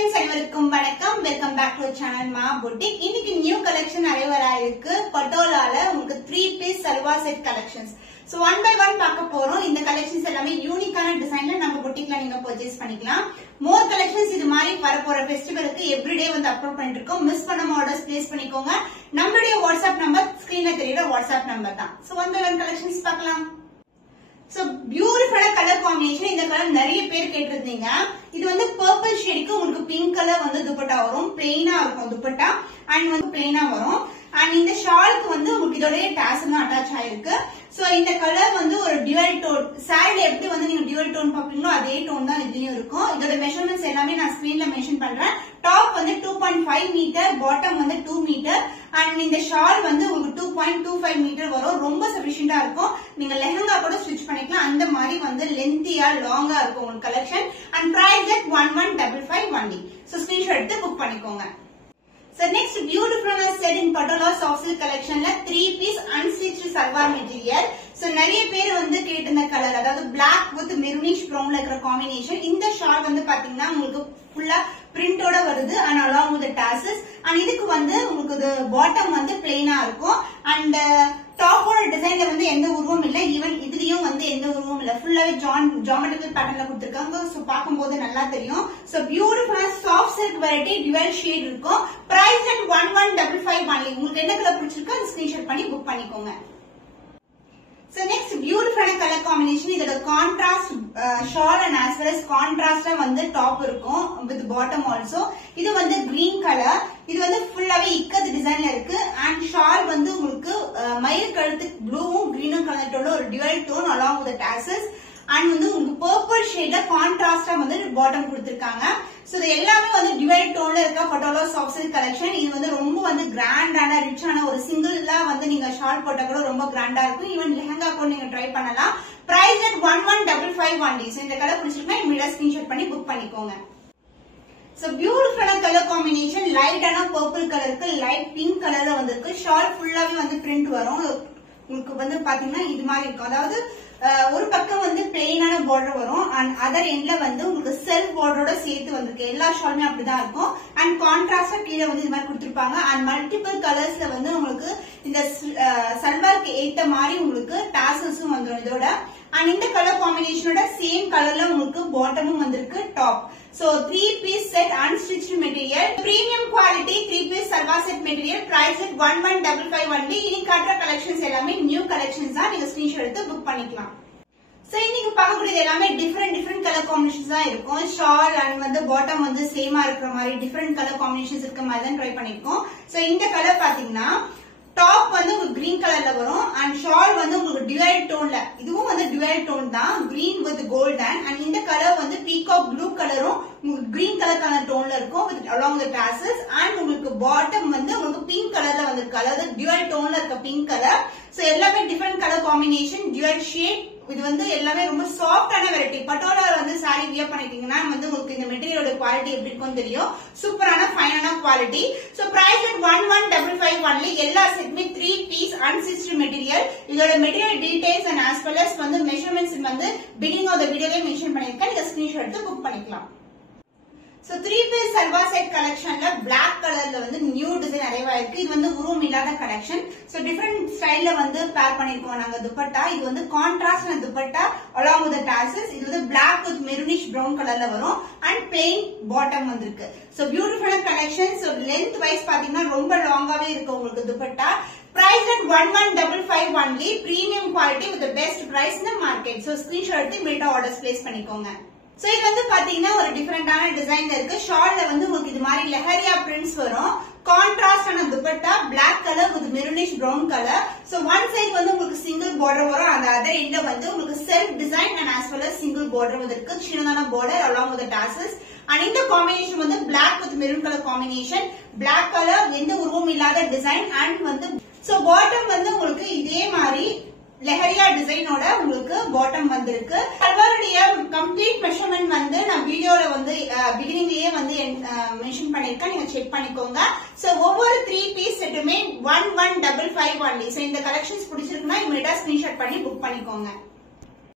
friends, அனைவருக்கும் வணக்கம். Welcome back to channel Maa boutique. இன்னைக்கு நியூ கலெக்ஷன் அரைவரா இருக்கு. பட்டோலால உங்களுக்கு 3 piece salwar set collections. So one by one பார்க்க போறோம். இந்த கலெக்ஷன்ஸ் எல்லாமே யூனிக்கான டிசைன்ல நம்ம புட்டிக்ல நீங்க பர்ச்சேஸ் பண்ணிக்கலாம். மோர் கலெக்ஷன்ஸ் இது மாதிரி வரப்போற ஃபெஸ்டிவலுக்கு எவ்ரிடே வந்து அப்லோட் பண்ணிட்டு இருக்கோம். மிஸ் பண்ணாம ஆர்டர்ஸ் பிளேஸ் பண்ணிக்கோங்க. நம்மளுடைய வாட்ஸ்அப் நம்பர் ஸ்கிரீன்ல தெரியுற வாட்ஸ்அப் நம்பர் தான். So one by one collections பார்க்கலாம். சோ பியூட்டிஃபுல்லான கலர் காம்பினேஷன். இந்த கலர் நிறைய பேர் கேட்டிருந்தீங்க. இது வந்து பர்பிள் ஷேடுக்கு உங்களுக்கு பிங்க் கலர் வந்து துப்பட்டா வரும். பிளெயினா இருக்கும் துப்பட்டா அண்ட் வந்து பிளெயினா வரும். அண்ட் இந்த ஷாலுக்கு வந்து உங்களுக்கு இதோட டாசல் அட்டாச் ஆயிருக்கு. சோ இந்த கலர் வந்து ஒரு டியூவல் டோன். சாரில எப்படி வந்து நீங்க டியூவல் டோன் பாப்பீங்களோ அதே டோன் தான் இதுலயும் இருக்கும். இதோட மெஷர்மெண்ட்ஸ் எல்லாமே நான் ஸ்கிரீன்ல மென்ஷன் பண்றேன். டாப் வந்து 2.5 மீட்டர், பாட்டம் வந்து 2 மீட்டர் அண்ட் இந்த ஷால் வந்து உங்களுக்கு 2.25 மீட்டர் வரும். ரொம்ப சஃபிஷியன்டா இருக்கும். நீங்க லெஹங்கா கூட ஸ்டிச் பண்ணிக்கலாம். அந்த மாதிரி வந்து லென்த்தியா லாங்கா இருக்கும் உங்களுக்கு collection. And price at 1155 only. So screenshot எடுத்து புக் பண்ணிக்கோங்க. So next beautiful set in Patola soft silk collection la 3 piece unstitched salwar material. So நிறைய பேர் வந்து கேட்டிருந்த கலர், அதாவது black with maroonish brown ல இருக்கிற காம்பினேஷன். இந்த ஷால் வந்து பாத்தீங்கன்னா உங்களுக்கு ஃபுல்லா பிரிண்டோட வருது and along with the tassels. and இதுக்கு வந்து உங்களுக்கு இது பாட்டம் வந்து பிளெயினா இருக்கும். and டாப்போட டிசைன்ல வந்து எந்த உருவம் இல்ல. ஈவன் இதுலயும் வந்து எந்த உருவம் இல்ல. ஃபுல்லாவே ஜியோமெட்ரிக்கல் பேட்டர்ன்ல கொடுத்திருக்காங்க. சோ பாக்கும்போது நல்லா தெரியும். சோ பியூட்டிஃபுல்லான soft silk variety dual shade இருக்கும். Price at 1155 only. உங்களுக்கு என்ன கலர் பிடிச்சிருக்கோ அந்த ஸ்கிரீன்ஷாட் பண்ணி புக் பண்ணிக்கோங்க. So next beautiful color combination. இதோட contrast shawl and as well as கான்ட்ராஸ்டா வந்து டாப் இருக்கும் with bottom also. இது வந்து green color. இது வந்து ஃபுல்லாவே இக்கத் டிசைன்ல இருக்கு. and ஷால் வந்து உங்களுக்கு மயில் கழுத்து ப்ளூவும் கிரீனும் கலர்டோட ஒரு dual tone along with the tassels. and வந்து உங்களுக்கு பர்பிள் ஷேட்ல கான்ட்ராஸ்டா வந்து பாட்டம் கொடுத்திருக்காங்க. சோ இது எல்லாமே வந்து டுவல் டோன்ல இருக்க பட்டோலா சாஃப்ட் சில்க் கலெக்ஷன். இது வந்து ரொம்ப வந்து கிராண்டான ரிச்சான ஒரு சிங்கிள்ல வந்து நீங்க ஷால் போட்டா கூட ரொம்ப கிராண்டா இருக்கும். ஈவன் லெஹங்கா கூட நீங்க ட்ரை பண்ணலாம். Price at 1155 only. சோ இந்த கலர் பிடிச்சிருக்கா இமிடியேட்டா ஸ்கிரீன்ஷாட் பண்ணி புக் பண்ணிக்கோங்க. சோ பியூட்டிஃபுல்லான கலர் காம்பினேஷன். லைட்டான பர்பிள் கலருக்கு லைட் பிங்க் கலர்ல வந்திருக்கு. ஷால் ஃபுல்லாவே வந்து பிரிண்ட் வரும். உங்களுக்கு வந்து பாத்தீங்கன்னா இது மாதிரி இருக்கும். அதாவது ஒரு பக்கம் வந்து பிளெயினான பார்டர் வரும் அண்ட் அதர் எண்ட்ல வந்து உங்களுக்கு செல்ஃப் பார்டரோட சேர்த்து வந்திருக்கு. எல்லா ஷாலுமே அப்படிதான் இருக்கும். அண்ட் கான்ட்ராஸ்டா கீழே வந்து இது மாதிரி கொடுத்திருப்பாங்க. அண்ட் மல்டிபிள் கலர்ஸ்ல வந்து உங்களுக்கு இந்த சல்வாருக்கு ஏத்த மாதிரி உங்களுக்கு டாசல்ஸும் வந்துடும் இதோட. அண்ட் இந்த கலர் காம்பினேஷனோட சேம் கலர்ல உங்களுக்கு பாட்டமும் வந்திருக்கு top. So 3 piece set unstitched material, premium quality 3 piece salwar set material, price at 1155 only. இனி காட்டுற கலெக்ஷன்ஸ் எல்லாமே நியூ கலெக்ஷன்ஸ் தான். நீங்க ஸ்கிரீன்ஷாட் எடுத்து புக் பண்ணிக்கலாம். சோ இன்னைக்கு பார்க்கக்கூடியது எல்லாமே டிஃபரெண்ட் கலர் காம்பினேஷன்ஸ் தான் இருக்கும். ஷால் அண்ட் வந்து பாட்டம் வந்து சேமா இருக்கிற மாதிரி டிஃபரெண்ட் கலர் காம்பினேஷன்ஸ் இருக்க மாதிரி தான் ட்ரை பண்ணிருக்கோம். சோ இந்த கலர் பாத்தீங்கன்னா டாப் வந்து உங்களுக்கு கிரீன் கலர்ல வரும் அண்ட் ஷால் வந்து உங்களுக்கு டுவல் டோன்ல. இதுவும் வந்து டுவல் டோன் தான், கிரீன் வித் கோல்டன். அண்ட் இந்த கலர் வந்து பீகாக் ப்ளூ கலரும் உங்களுக்கு கிரீன் கலர் டோன்ல இருக்கும் with along the tassels. And உங்களுக்கு பாட்டம் வந்து உங்களுக்கு பிங்க் கலர்ல வந்திருக்கு. அதாவது டுவல் டோன்ல இருக்க பிங்க் கலர். சோ எல்லாமே different colour combination, dual shade. இது வந்து எல்லாமே ரொம்ப சாஃப்டான வெரைட்டி. பட்டோலா வந்து சாரி வியர் பண்ணிட்டீங்கன்னா வந்து உங்களுக்கு இந்த மெட்டீரியலோட குவாலிட்டி எப்படி இருக்கும் தெரியும். சூப்பரான ஃபைனான quality. So price at 1155 only. எல்லா செட்மே 3 piece unstitched material. இதோட material details and as well as வந்து மெஷர்மெண்ட்ஸ் வந்து பிகினிங் ஆஃப் தி வீடியோல மென்ஷன் பண்ணிருக்கேன். நீங்க ஸ்கிரீன்ஷாட் எடுத்து புக் பண்ணிக்கலாம். சோ 3 piece salwar set collectionல black கலர்ல வந்து நியூ டிசைன் நிறைவாயிருக்கு. இது வந்து உருவம் இல்லாத கலெக்ஷன். சோ டிஃபரெண்ட் ஸ்டைல்ல வந்து பேர் பண்ணிருக்கோம் நாங்க துப்பட்டா. இது வந்து contrast dupatta along with the tassels. இது வந்து black with maroonish brown கலர்ல வரும் அண்ட் plain bottom வந்திருக்கு. சோ பியூட்டிஃபுல்லான கலெக்ஷன். சோ லென்த் வைஸ் பாத்தீங்கன்னா ரொம்ப லாங்காவே இருக்கு உங்களுக்கு dupatta. Price at 1155 only. Premium quality with the best price in the market. So screenshot எடுத்து இமிடியேட்டா ஆர்டர்ஸ் பிளேஸ் பண்ணிக்கோங்க. சோ இது வந்து பாத்தீங்கன்னா ஒரு டிஃபரெண்டான டிசைன்ல இருக்கு. ஷால்ல வந்து உங்களுக்கு இது மாதிரி லெஹரியா பிரிண்ட்ஸ் வரும். கான்ட்ராஸ்டான dupatta black colour with maroonish brown colour. So one side வந்து உங்களுக்கு சிங்கிள் பார்டர் வரும். அந்த அதர் எண்ட்ல வந்து உங்களுக்கு self design and as well as single border வந்து இருக்கு. சின்னதான border along with the tassels. And இந்த காம்பினேஷன் வந்து black with maroon colour combination. Black colour எந்த உருவம் இல்லாத டிசைன் அண்ட் வந்து சோ பாட்டம் வந்து உங்களுக்கு இதே மாதிரி லெஹரியா டிசைனோட உங்களுக்கு பாட்டம் வந்திருக்கு. சல்வாருடைய கம்ப்ளீட் மெஷர்மெண்ட் வந்து நான் வீடியோல வந்து பிகினிங்லயே வந்து மென்ஷன் பண்ணிருக்கேன். நீங்க செக் பண்ணிக்கோங்க. சோ ஒவ்வொரு 3 piece செட்டுமே 1155 only. சோ இந்த கலெக்ஷன்ஸ் பிடிச்சிருக்குன்னா இமிடியேட்டா ஸ்கிரீன்ஷாட் பண்ணி புக் பண்ணிக்கோங்க.